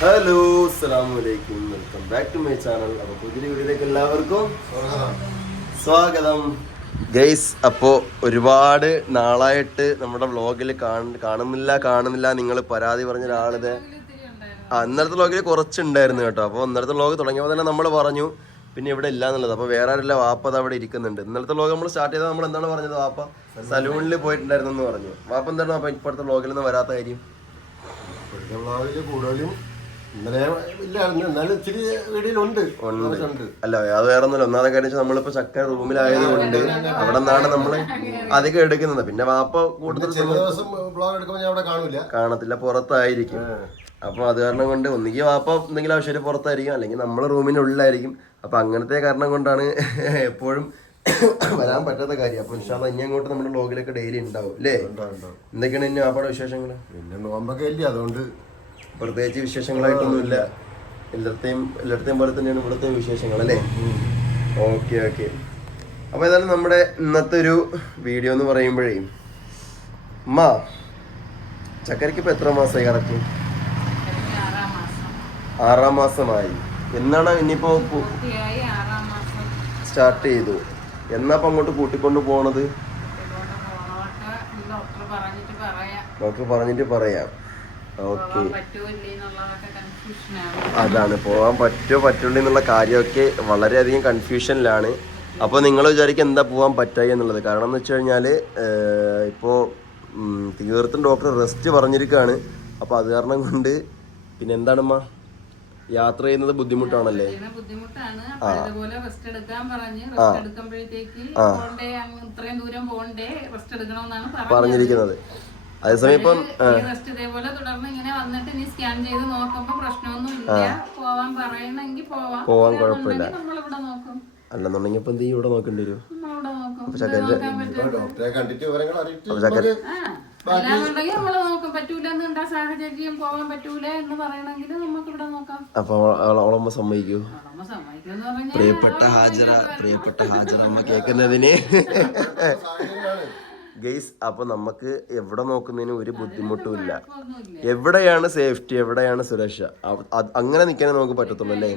Hello അസ്സാം അലൈക്കും welcome back to my channel അപ്പോൾ പുതിയ വീഡിയോയിലേക്ക് എല്ലാവർക്കും സ്വാഗതം. ഗൈസ് അപ്പോൾ ഒരുപാട് നാളായിട്ട് നമ്മുടെ വ്ളോഗിൽ കാണുന്നില്ല കാണുന്നില്ല നിങ്ങൾ പരാതി പറഞ്ഞ ഒരാളിത്. ആ ഇന്നലത്തെ വ്ളോഗിൽ കുറച്ചുണ്ടായിരുന്നു കേട്ടോ. അപ്പോൾ ഇന്നലത്തെ വ്ളോഗ് തുടങ്ങിയപ്പോൾ തന്നെ നമ്മൾ പറഞ്ഞു പിന്നെ ഇവിടെ ഇല്ല എന്നുള്ളത്. അപ്പോൾ വേറെ ആരില്ല വാപ്പ അവിടെ ഇരിക്കുന്നുണ്ട്. ഇന്നലത്തെ വ്ളോഗ് നമ്മൾ സ്റ്റാർട്ട് ചെയ്താൽ നമ്മൾ എന്താണ് പറഞ്ഞത് വാപ്പ? സലൂണിൽ പോയിട്ടുണ്ടായിരുന്നു എന്ന് പറഞ്ഞു. വാപ്പ എന്താണ് അപ്പോൾ ഇപ്പോഴത്തെ വ്ളോഗിൽ നിന്ന് വരാത്ത കാര്യം? കൂടുതലും ഇന്നലെ ഇല്ലായിരുന്നു. എന്നാലും ഇച്ചിരി വീഡിയോയിലുണ്ട് ഉണ്ട്. അല്ല അത് വേറെ ഒന്നുമില്ല ഒന്നാമത്തെ കാര്യം വെച്ചാൽ നമ്മളിപ്പോ ചക്ക റൂമിലായത് കൊണ്ട് അവിടെ നിന്നാണ് നമ്മൾ അധികം എടുക്കുന്നത്. പിന്നെ വാപ്പ കൂടുതൽ ദിവസം ബ്ലോഗ് എടുക്കുമ്പോൾ ഞാൻ അവിടെ കാണില്ല കാണത്തില്ല പുറത്തായിരിക്കും. അപ്പൊ അത് കാരണം കൊണ്ട് ഒന്നുകിൽ വാപ്പ എന്തെങ്കിലും ആവശ്യം പുറത്തായിരിക്കും. അല്ലെങ്കിൽ നമ്മളെ റൂമിനുള്ളിലായിരിക്കും. അപ്പൊ അങ്ങനത്തെ കാരണം കൊണ്ടാണ് എപ്പോഴും വരാൻ പറ്റാത്ത കാര്യം. അപ്പൊ ഇൻഷാല്ല ഇനി അങ്ങോട്ട് നമ്മുടെ ബ്ലോഗിലൊക്കെ ഡെയിലി ഉണ്ടാവും അല്ലേ. എന്തൊക്കെയാണ് ഇനി വാപ്പയുടെ വിശേഷങ്ങൾ പിന്നെ നോമ്പൊക്കെ ഇല്ലേ? അതുകൊണ്ട് പ്രത്യേകിച്ച് വിശേഷങ്ങളായിട്ടൊന്നുമില്ല. എല്ലായിടത്തെയും എല്ലായിടത്തെയും പോലെ തന്നെയാണ് ഇവിടുത്തെ വിശേഷങ്ങൾ അല്ലേ? Okay okay. അപ്പോൾ ഏതായാലും നമ്മുടെ ഇന്നത്തെ ഒരു വീഡിയോ എന്ന് പറയുമ്പോഴേ അമ്മ ചക്കരയ്ക്ക് ഇപ്പൊ എത്ര മാസമായി കറക്റ്റ്? ആറാം മാസം ആറാം മാസമായി. എന്നാണ് ഇനിയിപ്പോ സ്റ്റാർട്ട് ചെയ്തു. എന്നാ അങ്ങോട്ട് കൂട്ടിക്കൊണ്ട് പോണത്? ഡോക്ടർ പറഞ്ഞിട്ട് പറയാം. ഓക്കെ അതാണ് പോകാൻ പറ്റുമോ പറ്റുള്ളൂ എന്നുള്ള കാര്യമൊക്കെ വളരെയധികം കൺഫ്യൂഷനിലാണ് അപ്പോൾ നിങ്ങൾ വിചാരിക്കും എന്താ പോകാൻ പറ്റായി എന്നുള്ളത്. കാരണം എന്ന് വെച്ച് കഴിഞ്ഞാൽ ഇപ്പോൾ തീർത്തും ഡോക്ടർ റെസ്റ്റ് പറഞ്ഞിരിക്കുകയാണ് അപ്പോൾ അത് കാരണം കൊണ്ട് പിന്നെ എന്താണമ്മ? യാത്ര ചെയ്യുന്നത് ബുദ്ധിമുട്ടാണല്ലേ? പറഞ്ഞിരിക്കുന്നത്. അതേസമയം ഇപ്പം പോവാൻ കുഴപ്പമില്ല. അല്ലാന്നുണ്ടെങ്കിൽ ഇപ്പം എന്ത് ചെയ്യും? ഇവിടെ നോക്കേണ്ടി വരും. അവളമ്മ സമ്മതിക്കൂ പ്രിയപ്പെട്ട ഹാജറ പ്രിയപ്പെട്ട ഹാജറ അമ്മ സാഹചര്യമാണ് ഗെയ്സ് അപ്പൊ നമുക്ക് എവിടെ നോക്കുന്നതിന് ഒരു ബുദ്ധിമുട്ടും ഇല്ല എവിടെയാണ് സേഫ്റ്റി എവിടെയാണ് സുരക്ഷ? അങ്ങനെ നിൽക്കാനേ നമുക്ക് പറ്റത്തുള്ളൂ അല്ലേ?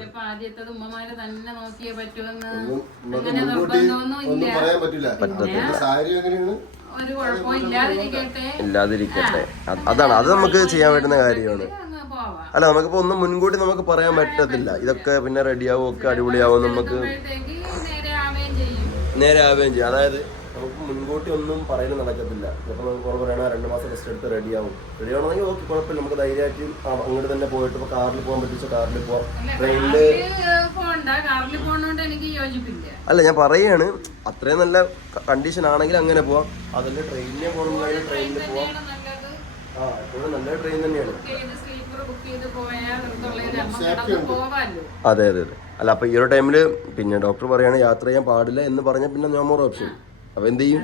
ഇല്ലാതിരിക്കട്ടെ. ഇല്ലാതിരിക്കട്ടെ. അതാണ്. അത് നമുക്ക് ചെയ്യാൻ പറ്റുന്ന കാര്യമാണ്. അല്ല നമുക്കിപ്പോ ഒന്നും മുൻകൂട്ടി നമുക്ക് പറയാൻ പറ്റത്തില്ല. ഇതൊക്കെ പിന്നെ റെഡിയാവും ഒക്കെ അടിപൊളിയാവും നമുക്ക് നേരെ ആവുകയും ചെയ്യും. നേരെ ആവുകയും ചെയ്യും. അതായത് നമുക്ക് മുൻകൂട്ടി ഒന്നും പറയുന്നത് നടക്കത്തില്ല. ചിലപ്പോൾ നമുക്ക് കുറവ് പറയണ രണ്ട് മാസം റെസ്റ്റ് എടുത്ത് റെഡി ആവും. റെഡി ആവണമെങ്കിൽ ഓക്കെ കുഴപ്പമില്ല. നമുക്ക് ധൈര്യമായിട്ട് അങ്ങോട്ട് തന്നെ പോയിട്ട് ഇപ്പോൾ കാറിൽ പോകാൻ പറ്റിച്ച കാറിൽ പോവാം. യോജിപ്പില്ല. അല്ല ഞാൻ പറയാണ് അത്രയും നല്ല കണ്ടീഷൻ ആണെങ്കിൽ അങ്ങനെ പോവാം. അതല്ല ട്രെയിനിനെ പോകണമെങ്കിൽ ട്രെയിനിൽ പോവാം. ആ എപ്പോഴും നല്ല ട്രെയിൻ തന്നെയാണ്. അതെ അതെ അതെ. അല്ല അപ്പൊ ഈ ഒരു ടൈമിൽ പിന്നെ ഡോക്ടർ പറയാണ് യാത്ര ചെയ്യാൻ പാടില്ല എന്ന് പറഞ്ഞാൽ പിന്നെ നോമോർ ഓപ്ഷൻ അപ്പൊ എന്ത് ചെയ്യും?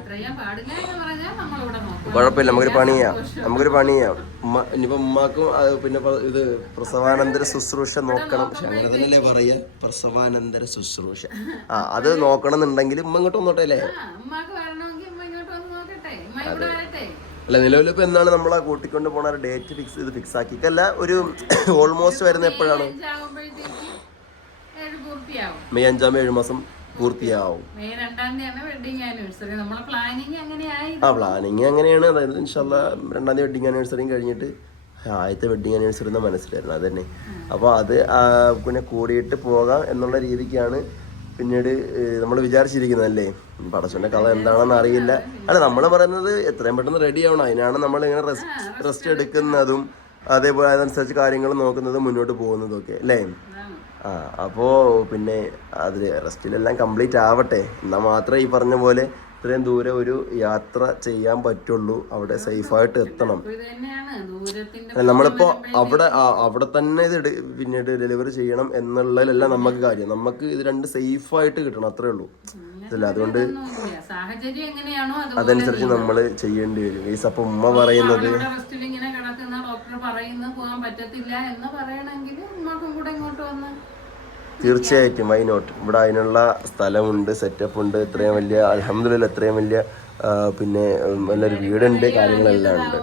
കുഴപ്പമില്ല നമുക്കൊരു പണി ചെയ്യാം നമുക്കൊരു പണി ചെയ്യാം ഉമ്മ ഇനിയിപ്പോ ഉമ്മാക്കും പിന്നെ ഇത് പ്രസവാനന്തര ശുശ്രൂഷ നോക്കണം. പക്ഷെ അങ്ങനെ തന്നെയല്ലേ പറയാ? പ്രസവാനന്തര ശുശ്രൂഷ. ആ അത് നോക്കണം എന്നുണ്ടെങ്കിൽ ഉമ്മ ഇങ്ങോട്ട് വന്നോട്ടെ അല്ലേ വരട്ടെ. അല്ല നിലവിൽ ഇപ്പൊ എന്നാണ് നമ്മൾ ആ കൂട്ടിക്കൊണ്ട് പോണ ഡേറ്റ് ഫിക്സ് ഇത് ഫിക്സ് ആക്കി ആക്കിക്കല്ല ഒരു ഓൾമോസ്റ്റ് വരുന്ന എപ്പോഴാണ്? മെയ് അഞ്ചാം ഏഴ് മാസം. പൂർത്തിയാവും. ആ പ്ലാനിങ് അങ്ങനെയാണ്. അതായത് ഇൻഷാല്ല രണ്ടാം തീയതി വെഡിങ് ആനിവേഴ്സറിയും കഴിഞ്ഞിട്ട് ആദ്യത്തെ വെഡിങ് ആനിവേഴ്സറി എന്ന് മനസ്സിലായിരുന്നു അത് തന്നെ അപ്പോൾ അത് പിന്നെ കൂടിയിട്ട് പോകാം എന്നുള്ള രീതിക്കാണ് പിന്നീട് നമ്മൾ വിചാരിച്ചിരിക്കുന്നത് അല്ലേ പടച്ചോന്റെ കഥ എന്താണെന്ന് അറിയില്ല. അല്ല നമ്മൾ പറയുന്നത് എത്രയും പെട്ടെന്ന് റെഡി ആവണം. അതിനാണ് നമ്മൾ ഇങ്ങനെ റെസ്റ്റ് റെസ്റ്റ് എടുക്കുന്നതും അതേപോലെ അതനുസരിച്ച് കാര്യങ്ങൾ നോക്കുന്നതും മുന്നോട്ട് പോകുന്നതും ഒക്കെ അല്ലേ. ആ അപ്പോൾ പിന്നെ അതിൽ റെസ്റ്റിലെല്ലാം കംപ്ലീറ്റ് ആവട്ടെ. എന്നാൽ മാത്രമേ ഈ പറഞ്ഞ പോലെ ഇത്രയും ദൂരെ ഒരു യാത്ര ചെയ്യാൻ പറ്റുള്ളൂ. അവിടെ സേഫായിട്ട് എത്തണം. നമ്മളിപ്പോൾ അവിടെ അവിടെ തന്നെ ഇത് പിന്നീട് ഡെലിവറി ചെയ്യണം എന്നുള്ളതിലല്ല നമുക്ക് കാര്യം. നമുക്ക് ഇത് രണ്ട് സേഫായിട്ട് കിട്ടണം അത്രേ ഉള്ളൂ. ഇതല്ല അതുകൊണ്ട് അതനുസരിച്ച് നമ്മൾ ചെയ്യേണ്ടി വരും. ഈ അപ്പം ഉമ്മ പറയുന്നത് പറയുന്നു പോകാൻ പറ്റത്തില്ല എന്ന് പറയണമെങ്കിൽ ഉമ്മക്കും കൂടെ ഇങ്ങോട്ട് വന്ന് തീർച്ചയായിട്ടും വൈ നോട്ട് ഇവിടെ അതിനുള്ള സ്ഥലമുണ്ട് സെറ്റപ്പ് ഉണ്ട് ഇത്രയും വലിയ അലഹമില്ല ഇത്രയും വലിയ പിന്നെ നല്ലൊരു വീടുണ്ട് കാര്യങ്ങളെല്ലാം ഉണ്ട്.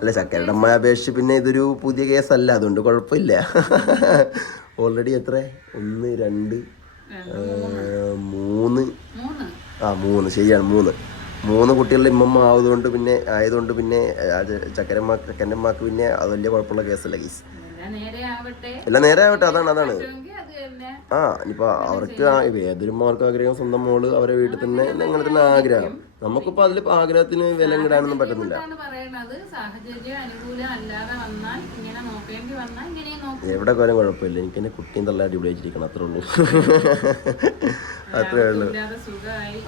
അല്ല ചക്കരയുടെ അമ്മ അപേക്ഷിച്ച് പിന്നെ ഇതൊരു പുതിയ കേസല്ല അതുകൊണ്ട് കുഴപ്പമില്ല. ഓൾറെഡി എത്ര? ഒന്ന് രണ്ട് മൂന്ന്. ആ മൂന്ന്. ശരിയാണ് മൂന്ന്. മൂന്ന് കുട്ടികളുടെ ഇമ്മമ്മ ആയതുകൊണ്ട് പിന്നെ ആയതുകൊണ്ട് പിന്നെ ചക്കരന്മാർക്ക് ചക്കന്റെ പിന്നെ അത് വലിയ കുഴപ്പമുള്ള കേസല്ല കേസ് എല്ലാം നേരെ ആവട്ടെ. അതാണ് അതാണ്. ആ ഇനിയിപ്പോ അവർക്ക് ഏതൊരു മോർക്ക് ആഗ്രഹം സ്വന്തം മോൾ അവരെ വീട്ടിൽ തന്നെ അങ്ങനെ തന്നെ ആഗ്രഹം. നമുക്കിപ്പോ അതിൽ ആഗ്രഹത്തിന് വില ഇടാനൊന്നും പറ്റുന്നില്ല എവിടെ പോലും കുഴപ്പമില്ല. എനിക്ക് എന്റെ കുട്ടിയും തള്ള അടിപൊളി വെച്ചിരിക്കണം അത്രേ ഉള്ളൂ. അത്രേ ഉള്ളൂ.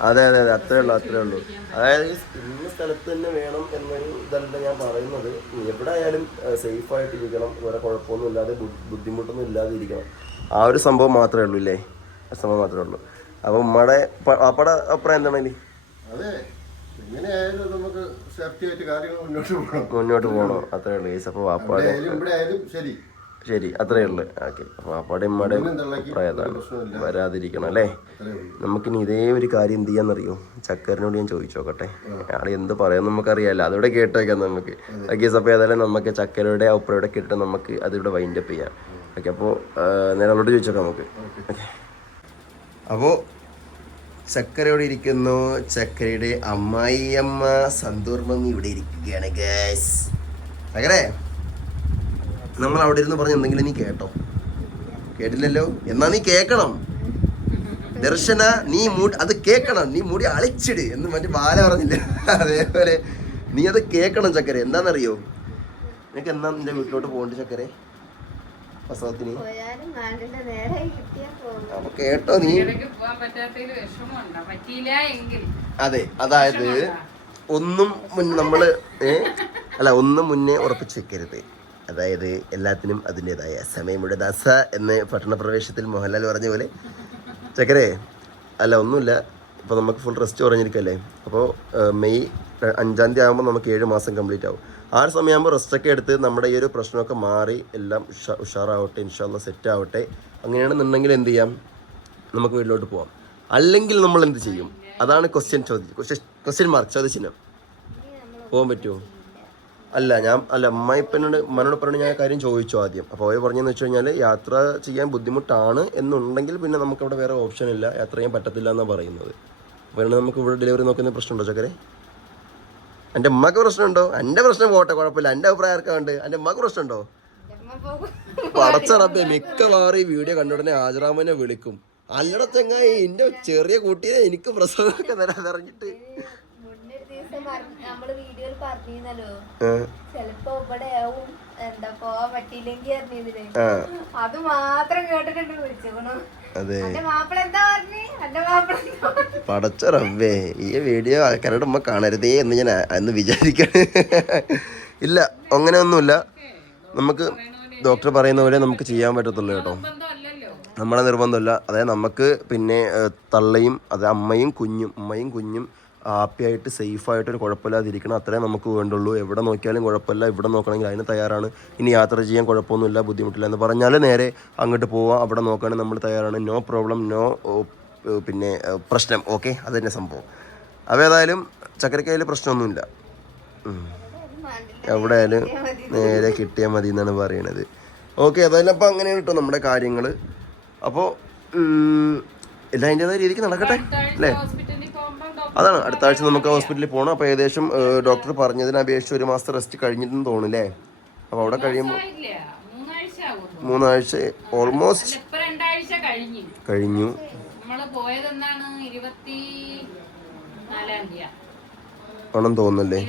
അതെ അതെ അതെ. അത്രേ ഉള്ളൂ അത്രേ ഉള്ളൂ. അതായത് ഇന്ന സ്ഥലത്ത് തന്നെ വേണം എന്നൊരു ഇതല്ല ഞാൻ പറയുന്നത്. എവിടെ ആയാലും സേഫ് ആയിട്ട് ഇരിക്കണം വേറെ കുഴപ്പമൊന്നും ഇല്ലാതെ ബുദ്ധിമുട്ടൊന്നും ഇല്ലാതെ ഇരിക്കണം. ആ ഒരു സംഭവം മാത്രമേ ഉള്ളൂ ഇല്ലേ? ആ സംഭവം മാത്രമേ ഉള്ളൂ. അപ്പൊ ഉമ്മയുടെ അപ്പടെ അപ്പുറം എന്താണ് ഇനി അതെ എങ്ങനെയായാലും നമുക്ക് സേഫ്റ്റി ആയിട്ട് കാര്യങ്ങൾ മുന്നോട്ട് പോകണം. മുന്നോട്ട് പോകണോ? അത്രേ ഉള്ളൂ. കേസ് അപ്പോൾ വാപ്പാട് ശരി. ശരി അത്രേ ഉള്ളു. ഓക്കെ അപ്പോൾ വാപ്പാടെ ഉമ്മയുടെയും അഭിപ്രായതാണ്. വരാതിരിക്കണം അല്ലേ? നമുക്കിനി ഇതേ ഒരു കാര്യം എന്ത് ചെയ്യാന്നറിയോ? ചക്കരനോട് ഞാൻ ചോദിച്ചു നോക്കട്ടെ അയാൾ എന്ത് പറയാൻ നമുക്കറിയാല്ല അതിവിടെ കേട്ടേക്കാം നമുക്ക്. ഓക്കെ അപ്പോൾ ഏതായാലും നമുക്ക് ചക്കരയുടെ അപ്പുറയുടെ കേട്ടിട്ട് നമുക്ക് അതിവിടെ വൈൻഡപ്പ് ചെയ്യാം. ഓക്കെ അപ്പോൾ നേരെ അവളോട് ചോദിച്ചോക്കാം നമുക്ക്. ഓക്കെ. അപ്പോൾ ചക്കരയോട് ഇരിക്കുന്നു ചക്കരയുടെ അമ്മായിയമ്മ സന്തൂർ മമ്മി ഇവിടെ ഇരിക്കുകയാണ് ഗൈസ് ചക്കരേ നമ്മൾ അവിടെ ഇരുന്ന് പറഞ്ഞ എന്തെങ്കിലും നീ കേട്ടോ. കേട്ടില്ലല്ലോ? എന്നാ നീ കേൾക്കണം ദർശന നീ മൂടി അത് കേൾക്കണം നീ മുടി അളിച്ചിട് എന്ന് മറ്റേ ബാല പറഞ്ഞില്ല? അതേപോലെ നീ അത് കേൾക്കണം ചക്കര. എന്താണെന്നറിയോ? നിനക്ക് എന്നാ നിന്റെ വീട്ടിലോട്ട് പോകണ്ട ചക്കരെ? പ്രസവത്തിന് അപ്പൊ കേട്ടോ നീ. അതെ അതായത് ഒന്നും മുൻ നമ്മൾ ഏ? അല്ല ഒന്നും മുന്നേ ഉറപ്പിച്ചു വെക്കരുത്. അതായത് എല്ലാത്തിനും അതിന്റെതായ സമയമുടെ ദാസ എന്ന് പട്ടണപ്രവേശത്തിൽ മോഹൻലാൽ പറഞ്ഞ പോലെ. ചക്കരേ അല്ല ഒന്നുമില്ല. ഇപ്പോൾ നമുക്ക് ഫുൾ റെസ്റ്റ് പറഞ്ഞിരിക്കല്ലേ അപ്പോൾ മെയ് അഞ്ചാം തീയതി ആകുമ്പോൾ നമുക്ക് ഏഴ് മാസം കംപ്ലീറ്റ് ആവും. ആ ഒരു സമയമാകുമ്പോൾ റെസ്റ്റൊക്കെ എടുത്ത് നമ്മുടെ ഈ ഒരു പ്രശ്നമൊക്കെ മാറി എല്ലാം ഉഷാ ഉഷാറാവട്ടെ ഇൻഷാല്ല സെറ്റ് ആവട്ടെ അങ്ങനെയാണെന്നുണ്ടെങ്കിൽ എന്ത് ചെയ്യാം? നമുക്ക് വീട്ടിലോട്ട് പോവാം. അല്ലെങ്കിൽ നമ്മൾ എന്ത് ചെയ്യും? അതാണ് ക്വസ്റ്റ്യൻ ചോദ്യം. ക്വസ്റ്റ്യൻ മാർക്ക് ചോദ്യചിഹ്നം പോകാൻ പറ്റുമോ? അല്ല ഞാൻ അല്ല അമ്മായിപ്പനോട് ഉമ്മനോട് പറഞ്ഞു ഞാൻ കാര്യം ചോദിച്ചു ആദ്യം. അപ്പോൾ അവർ പറഞ്ഞതെന്ന് വെച്ച് കഴിഞ്ഞാൽ യാത്ര ചെയ്യാൻ ബുദ്ധിമുട്ടാണ് എന്നുണ്ടെങ്കിൽ പിന്നെ നമുക്ക് അവിടെ വേറെ ഓപ്ഷൻ ഇല്ല. യാത്ര ചെയ്യാൻ പറ്റത്തില്ല എന്നാണ് പറയുന്നത്. അപ്പോൾ നമുക്ക് ഇവിടെ ഡെലിവറി നോക്കുന്ന പ്രശ്നമുണ്ടോ ചക്കരെ? എന്റെ ഉമ്മക്ക് പ്രശ്നമുണ്ടോ? എന്റെ പ്രശ്നം പോട്ടെ കുഴപ്പമില്ല. എന്റെ അഭിപ്രായം ആർക്കാ ഉണ്ട് എന്റെ ഉമ്മക്ക് പ്രശ്നമുണ്ടോ? പടച്ചറപ്പേ മിക്കവാറും ഈ വീഡിയോ കണ്ട ഉടനെ വിളിക്കും. അല്ലട ചങ്ങായി എന്റെ ചെറിയ കുട്ടിയെ എനിക്ക് പ്രസവമൊക്കെ തരാൻ അറിഞ്ഞിട്ട് നമ്മൾ വീഡിയോയിൽ പറഞ്ഞിരുന്നല്ലോ. ചെലപ്പോ ഇവിടെ ആവും. എന്താ പോവാൻ പറ്റിയില്ലെങ്കിൽ അറിഞ്ഞതിൽ അത് മാത്രം കേട്ടിട്ടുണ്ട് വിളിച്ചോണു അതെ. എന്താ പടച്ചറവേ ഈ വീഡിയോ ആൾക്കാരുടെ നമ്മ കാണരുതേ എന്ന് ഞാൻ അന്ന് വിചാരിക്കണേ. ഇല്ല അങ്ങനെ ഒന്നുമില്ല നമുക്ക് ഡോക്ടർ പറയുന്ന പോലെ നമുക്ക് ചെയ്യാൻ പറ്റത്തുള്ളൂ കേട്ടോ. നമ്മളെ നിർബന്ധമില്ല. അതായത് നമുക്ക് പിന്നെ തള്ളയും അത് അമ്മയും കുഞ്ഞും അമ്മയും കുഞ്ഞും ഹാപ്പിയായിട്ട് സേഫായിട്ട് ഒരു കുഴപ്പമില്ലാതിരിക്കണം. അത്രേ നമുക്ക് വേണ്ടുള്ളൂ. എവിടെ നോക്കിയാലും കുഴപ്പമില്ല. ഇവിടെ നോക്കണമെങ്കിൽ അതിന് തയ്യാറാണ്. ഇനി യാത്ര ചെയ്യാൻ കുഴപ്പമൊന്നുമില്ല ബുദ്ധിമുട്ടില്ല എന്ന് പറഞ്ഞാൽ നേരെ അങ്ങോട്ട് പോവാം. അവിടെ നോക്കുകയാണെങ്കിൽ നമ്മൾ തയ്യാറാണ്. നോ പ്രോബ്ലം നോ പിന്നെ പ്രശ്നം. ഓക്കെ? അത് തന്നെ സംഭവം. അപ്പോൾ ഏതായാലും ചക്കരക്കയിൽ പ്രശ്നമൊന്നുമില്ല. എവിടെ ആയാലും നേരെ കിട്ടിയാൽ മതി എന്നാണ് പറയണത്. ഓക്കെ അതായാലും അപ്പോൾ അങ്ങനെയാണ് കേട്ടോ നമ്മുടെ കാര്യങ്ങൾ അപ്പോൾ എല്ലാം അതിന്റെതായ രീതിക്ക് നടക്കട്ടെ? അല്ലേ? അതാണ് അടുത്ത ആഴ്ച നമുക്ക് ഹോസ്പിറ്റലിൽ പോകണം അപ്പോൾ ഏകദേശം ഡോക്ടർ പറഞ്ഞതിന് അപേക്ഷിച്ച് ഒരു മാസത്തെ റെസ്റ്റ് കഴിഞ്ഞിട്ടെന്ന് തോന്നുന്നില്ലേ? അപ്പോൾ അവിടെ കഴിയുമ്പോൾ മൂന്നാഴ്ച ഓൾമോസ്റ്റ് കഴിഞ്ഞു. ആണെന്ന് തോന്നുന്നല്ലേ?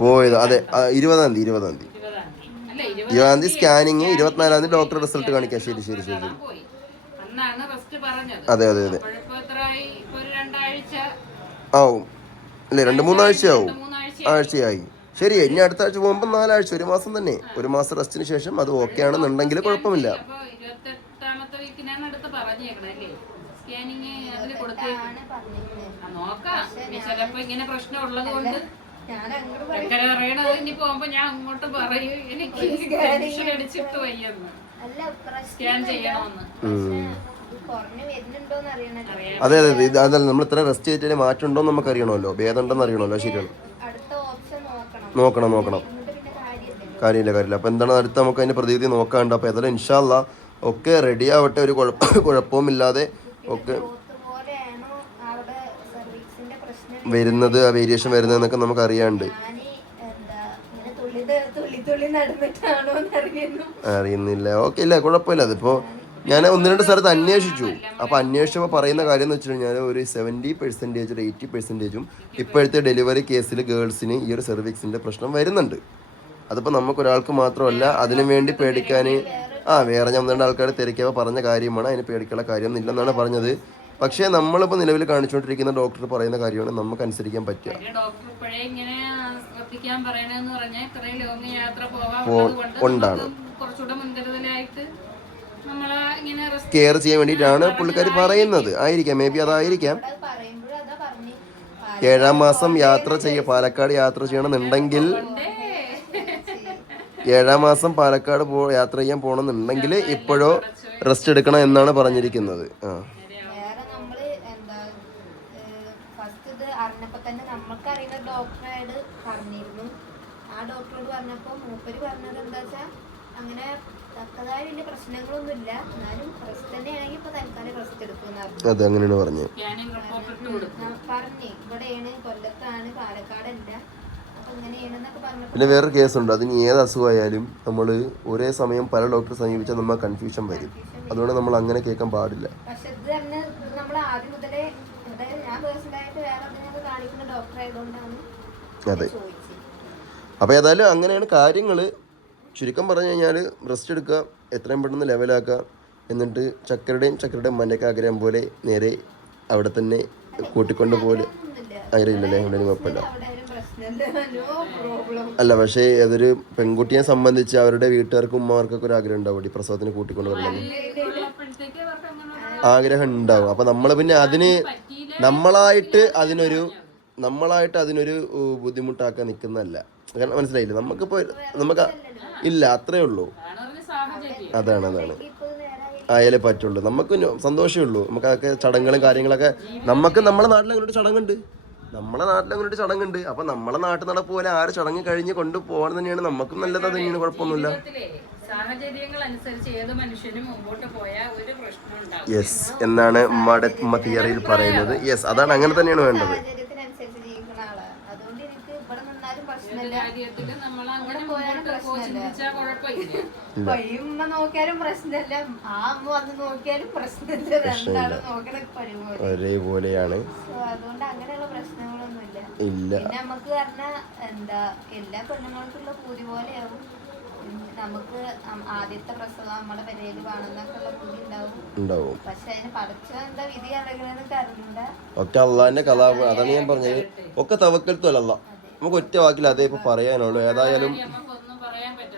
പോയത്. അതെ ഇരുപതാം തീയതി ഇരുപതാം തീയതി. ഇരുപതാം തീയതി. സ്കാനിങ് ഇരുപത്തിനാലാം തീയതി ഡോക്ടർ റിസൾട്ട് കാണിക്കാം. ശരി ശരി ശരി. അതെ അതെ അതെ അപ്പോഴിപ്പോ എത്രയായി ഇപ്പൊ ഒരു രണ്ടാഴ്ച ആവും. അല്ലേ? രണ്ട് മൂന്നാഴ്ചയാവും മൂന്നാഴ്ച ആഴ്ചയായി. ശരി ഇനി അടുത്ത ആഴ്ച പോകുമ്പോൾ നാലാഴ്ച ഒരു മാസം തന്നെ. ഒരു മാസം റെസ്റ്റിന് ശേഷം അത് ഓക്കെ ആണെന്നുണ്ടെങ്കിൽ കുഴപ്പമില്ല. സ്കാൻ ചെയ്യണമെന്ന്. അതെ അതെ ഇത് അതല്ല നമ്മൾ ഇത്ര റെസ്റ്റ് ചെയ്തിട്ട് മാറ്റം ഉണ്ടോ എന്ന് നമുക്ക് അറിയണമല്ലോ ഭേദം ഉണ്ടെന്ന് അറിയണമല്ലോ ശരിയാണ്. അടുത്ത ഓപ്ഷൻ നോക്കണം. നോക്കണം നോക്കണം. കാര്യമില്ല. കാര്യമില്ല അപ്പൊ അപ്പോൾ എന്താണ് അടുത്ത നമുക്ക് അതിന്റെ പ്രതിവിധി നോക്കാണ്ട്. അപ്പോൾ ഏതായാലും ഇൻഷാല്ല ഒക്കെ റെഡി ആവട്ടെ ഒരു കുഴപ്പവും ഇല്ലാതെ ഒക്കെ വരുന്നത്? ആ വേരിയേഷൻ വരുന്നതെന്നൊക്കെ നമുക്ക് അറിയാണ്ട് അറിയുന്നില്ല. ഓക്കെ ഇല്ല കുഴപ്പമില്ല. അതിപ്പോൾ ഞാൻ ഒന്ന് രണ്ട് സ്ഥലത്ത് അന്വേഷിച്ചു. അപ്പോൾ അന്വേഷിച്ചപ്പോൾ പറയുന്ന കാര്യം എന്ന് വെച്ച് കഴിഞ്ഞാൽ ഒരു സെവന്റി പെർസെന്റേജ് ഒരു എയ്റ്റി പെർസെന്റേജും ഇപ്പോഴത്തെ ഡെലിവറി കേസിൽ ഗേൾസിന് ഈ ഒരു സെർവിക്സിന്റെ പ്രശ്നം വരുന്നുണ്ട്. അതിപ്പോൾ നമുക്കൊരാൾക്ക് മാത്രമല്ല അതിനു വേണ്ടി പേടിക്കാൻ ആ വേറെ ഞാൻ രണ്ട് ആൾക്കാർ തിരക്കിയപ്പോൾ പറഞ്ഞ കാര്യമാണ് അതിന് പേടിക്കാനുള്ള ഇല്ലെന്നാണ് പറഞ്ഞത്. പക്ഷേ നമ്മളിപ്പോൾ നിലവിൽ കാണിച്ചുകൊണ്ടിരിക്കുന്ന ഡോക്ടർ പറയുന്ന കാര്യമാണ് നമുക്ക് അനുസരിക്കാൻ പറ്റുക ഒരു കെയർ ചെയ്യാൻ വേണ്ടിയിട്ടാണ് പുള്ളിക്കാരി പറയുന്നത്. ആയിരിക്കാം മേ ബി അതായിരിക്കാം. ഏഴാം മാസം യാത്ര ചെയ്യ പാലക്കാട് യാത്ര ചെയ്യണമെന്നുണ്ടെങ്കിൽ ഏഴാം മാസം പാലക്കാട് പോ യാത്ര ചെയ്യാൻ പോകണമെന്നുണ്ടെങ്കിൽ ഇപ്പോഴോ റെസ്റ്റ് എടുക്കണം എന്നാണ് പറഞ്ഞിരിക്കുന്നത്. ആ. തന്നെ അറിയുന്ന ഡോക്ടറായിട്ട് പറഞ്ഞിരുന്നു. ആ ഡോക്ടറോട് പറഞ്ഞപ്പോ മൂപ്പര് പറഞ്ഞത് എന്താ വെച്ചാ അങ്ങനെ തക്കതായ വലിയ പ്രശ്നങ്ങളൊന്നുമില്ല. എന്നാലും റെസ്റ്റ് തന്നെയാണെങ്കിൽ ഇപ്പൊ തൽക്കാലം റെസ്റ്റ് എടുക്കുമെന്ന് പറഞ്ഞു. അത് അങ്ങനെയാണ് പറഞ്ഞത്. പറഞ്ഞേ ഇവിടെയാണ് കൊല്ലത്താണ് പാലക്കാടല്ല. പിന്നെ വേറൊരു കേസുണ്ട്. അതിന് ഏത് അസുഖമായാലും നമ്മൾ ഒരേ സമയം പല ഡോക്ടറെ സമീപിച്ചാൽ നമ്മൾ കൺഫ്യൂഷൻ വരും. അതുകൊണ്ട് നമ്മൾ അങ്ങനെ കേൾക്കാൻ പാടില്ല. പക്ഷെ ഇത് തന്നെ നമ്മൾ ആദ്യം മുതലേ അതായത് ഞാൻ പേഴ്സണലായിട്ട് വേറെ അതിനൊക്കെ കാണിക്കുന്ന ഡോക്ടർ ആയതുകൊണ്ടാണ് അതെ അപ്പോൾ ഏതായാലും അങ്ങനെയാണ് കാര്യങ്ങൾ ചുരുക്കം പറഞ്ഞു കഴിഞ്ഞാൽ റെസ്റ്റ് എടുക്കുക എത്രയും പെട്ടെന്ന് ലെവലാക്കുക എന്നിട്ട് ചക്കരുടെയും ചക്കരുടെ മന്റെയൊക്കെ ആഗ്രഹം പോലെ നേരെ അവിടെ തന്നെ കൂട്ടിക്കൊണ്ട് പോലെ ആഗ്രഹമില്ലല്ലേ അവിടെ കുഴപ്പമില്ല. അല്ല പക്ഷേ അതൊരു പെൺകുട്ടിയെ സംബന്ധിച്ച് അവരുടെ വീട്ടുകാർക്കും ഉമ്മമാർക്കൊക്കെ ഒരു ആഗ്രഹം ഉണ്ടാവും ഈ പ്രസവത്തിന് കൂട്ടിക്കൊണ്ട് അങ്ങനെ ആഗ്രഹം ഉണ്ടാവും. അപ്പം നമ്മൾ പിന്നെ അതിന് നമ്മളായിട്ട് അതിനൊരു നമ്മളായിട്ട് അതിനൊരു ബുദ്ധിമുട്ടാക്കാൻ നിൽക്കുന്നതല്ല കാരണം മനസ്സിലായില്ലേ? നമുക്കിപ്പോൾ നമുക്ക് ഇല്ല അത്രേ ഉള്ളൂ. അതാണ് അതാണ്. ആയാലേ പറ്റുള്ളൂ. നമുക്ക് സന്തോഷമേ ഉള്ളൂ. നമുക്ക് അതൊക്കെ ചടങ്ങുകളും കാര്യങ്ങളൊക്കെ നമുക്ക് നമ്മുടെ നാട്ടിൽ അങ്ങനെ ഒരു ചടങ്ങുണ്ട്. നമ്മളെ നാട്ടിൽ അങ്ങനെ ഒരു ചടങ്ങുണ്ട്. അപ്പൊ നമ്മളെ നാട്ടിൽ നടപ്പ് പോലെ ആര് ചടങ്ങ് കഴിഞ്ഞ് കൊണ്ടുപോകാൻ തന്നെയാണ് നമുക്കും നല്ലത്. അത് തന്നെയാണ് കുഴപ്പമൊന്നുമില്ല. അനുസരിച്ച് മനുഷ്യനും ഒരു പ്രശ്നം യെസ് എന്നാണ് മട തിയറിയിൽ പറയുന്നത്. യെസ് അതാണ് അങ്ങനെ തന്നെയാണ് വേണ്ടത് സാഹചര്യത്തിനനുസരിച്ച് ജീവിക്കുന്ന ആളാണ് അതുകൊണ്ട് എനിക്ക് പ്രശ്നമില്ല. പോയാലും പ്രശ്നമില്ല. ഈ ഉമ്മ നോക്കിയാലും പ്രശ്നമില്ല. ആ അമ്മ വന്ന് നോക്കിയാലും പ്രശ്നമില്ല. രണ്ടാളും നോക്കണ ഒരേപോലെയാണ്. അതുകൊണ്ട് അങ്ങനെയുള്ള പ്രശ്നങ്ങളൊന്നുമില്ല. ഇല്ല. പിന്നെ നമുക്ക് പറഞ്ഞാ എന്താ എല്ലാ പെണ്ണുങ്ങൾക്കുള്ള പൂതി പോലെയാവും. നമുക്ക് ആദ്യത്തെ പ്രസവം നമ്മുടെ പെരയിൽ വേണമെന്നൊക്കെയുള്ള ഉണ്ടാവും. ഉണ്ടാവും. പക്ഷെ അതിന് പഠിച്ച എന്താ വിധി അറിയണമെന്ന് അറിഞ്ഞൂടാ ഒക്കെ അള്ളാന്റെ കഥ അതാണ് ഞാൻ പറഞ്ഞത്. ഒക്കെ തവക്കൽത്തല്ല നമുക്ക് ഒറ്റ വാക്കിൽ അതേ ഇപ്പൊ പറയാനുള്ളൂ. ഏതായാലും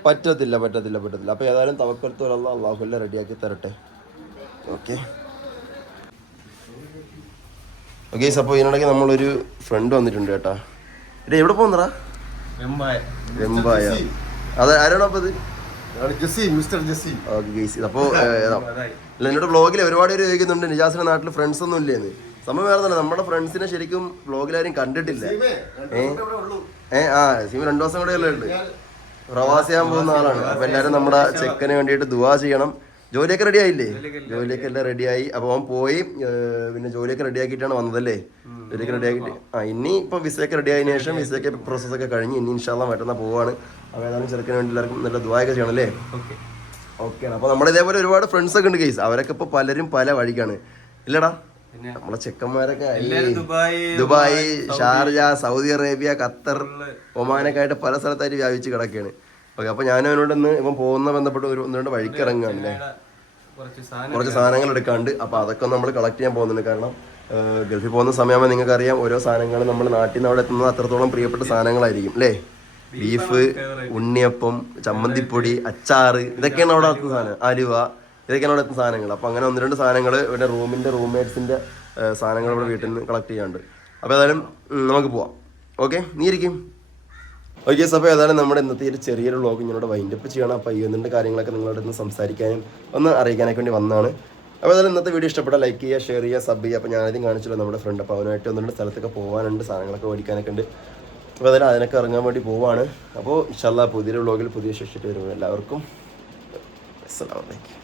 പറ്റത്തില്ല പറ്റത്തില്ല പറ്റത്തില്ല. അപ്പൊ ഏതായാലും തവക്കലത്തോലുള്ള അള്ളാഹു എല്ലാം റെഡിയാക്കി തരട്ടെ. ഓക്കെ. ഓക്കെ അപ്പോൾ ഇതിനിടയ്ക്ക് നമ്മളൊരു ഫ്രണ്ട് വന്നിട്ടുണ്ട് കേട്ടാ. ഇട എവിടെ പോകുന്നടാ വെമ്പായ. അതെ ആരാണോ അപ്പൊ ഇത്? ആണ് Jaseem mister Jaseem. Okay guys അപ്പോൾ എന്നോട് ബ്ലോഗിൽ ഒരുപാട് പേര് ചോദിക്കുന്നുണ്ട് നിജാസിന്റെ നാട്ടിൽ ഫ്രണ്ട്സ് ഒന്നും ഇല്ലേന്ന്. സംഭവം വേറെ തന്നെ. നമ്മുടെ ഫ്രണ്ട്സിനെ ശരിക്കും ആരും കണ്ടിട്ടില്ല. ഏ? ആ സീമ രണ്ടു ദിവസം കൂടെ ഉണ്ട് പ്രവാസിയാൻ പോകുന്ന ആളാണ്. അപ്പൊ എല്ലാരും നമ്മുടെ ചെക്കന് വേണ്ടിയിട്ട് ദുവാ ചെയ്യണം. ജോലിയൊക്കെ റെഡി ആയില്ലേ? ജോലിയൊക്കെ എല്ലാം റെഡിയായി അപ്പൊ അവൻ പോയി പിന്നെ ജോലിയൊക്കെ റെഡി ആക്കിയിട്ടാണ് വന്നതല്ലേ? ജോലിയൊക്കെ റെഡി ആക്കിയിട്ട്. ആ ഇനി ഇപ്പൊ വിസയൊക്കെ റെഡി ആയതിനു ശേഷം വിസയൊക്കെ പ്രോസസ് ഒക്കെ കഴിഞ്ഞ് ഇനി ഇൻഷാല്ല മറ്റന്നാ പോവാണ്. അപ്പൊ ഏതായാലും ചെറുക്കന് വേണ്ടി എല്ലാവർക്കും നല്ല ദുവായൊക്കെ ചെയ്യണം അല്ലേ? ഓക്കെ. അപ്പൊ നമ്മുടെ ഇതേപോലെ ഒരുപാട് ഫ്രണ്ട്സ് ഒക്കെ ഉണ്ട് കേസ് അവരൊക്കെ ഇപ്പൊ പലരും പല വഴിക്കാണ്. ഇല്ലടാ. നമ്മളെ ചെക്കന്മാരൊക്കെ Dubai Sharjah Saudi Arabia Qatar ഒമാനൊക്കെ ആയിട്ട് പല സ്ഥലത്തായിട്ട് വ്യാപിച്ച് കിടക്കുകയാണ് ഓക്കെ അപ്പൊ ഞാനും അവനോട് ഇന്ന് ഇപ്പം പോകുന്ന ബന്ധപ്പെട്ട് ഒരു ഒന്ന് രണ്ട് വഴിക്ക് ഇറങ്ങുകയാണ് അല്ലേ? കുറച്ച് സാധനം കുറച്ച് സാധനങ്ങൾ എടുക്കാണ്ട് അപ്പൊ അതൊക്കെ നമ്മൾ കളക്ട് ചെയ്യാൻ പോകുന്നുണ്ട്. കാരണം ഗൾഫിൽ പോകുന്ന സമയമാകുമ്പോൾ നിങ്ങൾക്ക് അറിയാം ഓരോ സാധനങ്ങൾ നമ്മൾ നാട്ടിൽ നിന്ന് അവിടെ എത്തുന്നത് അത്രത്തോളം പ്രിയപ്പെട്ട സാധനങ്ങളായിരിക്കും അല്ലേ? ബീഫ് ഉണ്ണിയപ്പം ചമ്മന്തിപ്പൊടി അച്ചാറ് ഇതൊക്കെയാണ് അവിടെ എത്തുന്ന സാധനം. അലുവ ഇതൊക്കെയാണ് അവിടെ സാധനങ്ങൾ. അപ്പോൾ അങ്ങനെ ഒന്ന് രണ്ട് സാധനങ്ങൾ ഇവിടെ റൂമിന്റെ റൂംമേറ്റ്സിന്റെ സാധനങ്ങൾ ഇവിടെ വീട്ടിൽ നിന്ന് കളക്ട് ചെയ്യാണ്ട് അപ്പോൾ ഏതായാലും നമുക്ക് പോവാം. ഓക്കെ? നീ ഇരിക്കും. ഓക്കെ അപ്പോൾ ഏതായാലും നമ്മുടെ ഇന്നത്തെ ഒരു ചെറിയൊരു വ്ളോഗ് ഇങ്ങനോട് വൈൻഡപ്പ് ചെയ്യണം. അപ്പോൾ ഈ ഒന്നിന്റെ കാര്യങ്ങളൊക്കെ നിങ്ങളോട് ഒന്ന് സംസാരിക്കാനും ഒന്ന് അറിയിക്കാനൊക്കെ വേണ്ടി വന്നതാണ്. അപ്പോൾ ഏതായാലും ഇന്നത്തെ വീഡിയോ ഇഷ്ടപ്പെട്ട ലൈക്ക് ചെയ്യുക ഷെയർ ചെയ്യുക സബ് ചെയ്യുക. അപ്പോൾ ഞാനാദ്യം കാണിച്ചല്ലോ നമ്മുടെ ഫ്രണ്ട് അപ്പോൾ അവനായിട്ട് ഒന്ന് രണ്ട് സ്ഥലത്തൊക്കെ പോകാനുണ്ട് സാധനങ്ങളൊക്കെ മേടിക്കാനൊക്കെ ഉണ്ട്. അപ്പോൾ ഏതായാലും അതിനൊക്കെ ഇറങ്ങാൻ വേണ്ടി പോവാണ്. അപ്പോൾ ഇൻഷാല്ല പുതിയൊരു വ്ളോഗിൽ പുതിയ ശേഷിച്ചിട്ട് വരുമ്പോൾ എല്ലാവർക്കും അസ്സലാമലൈക്കും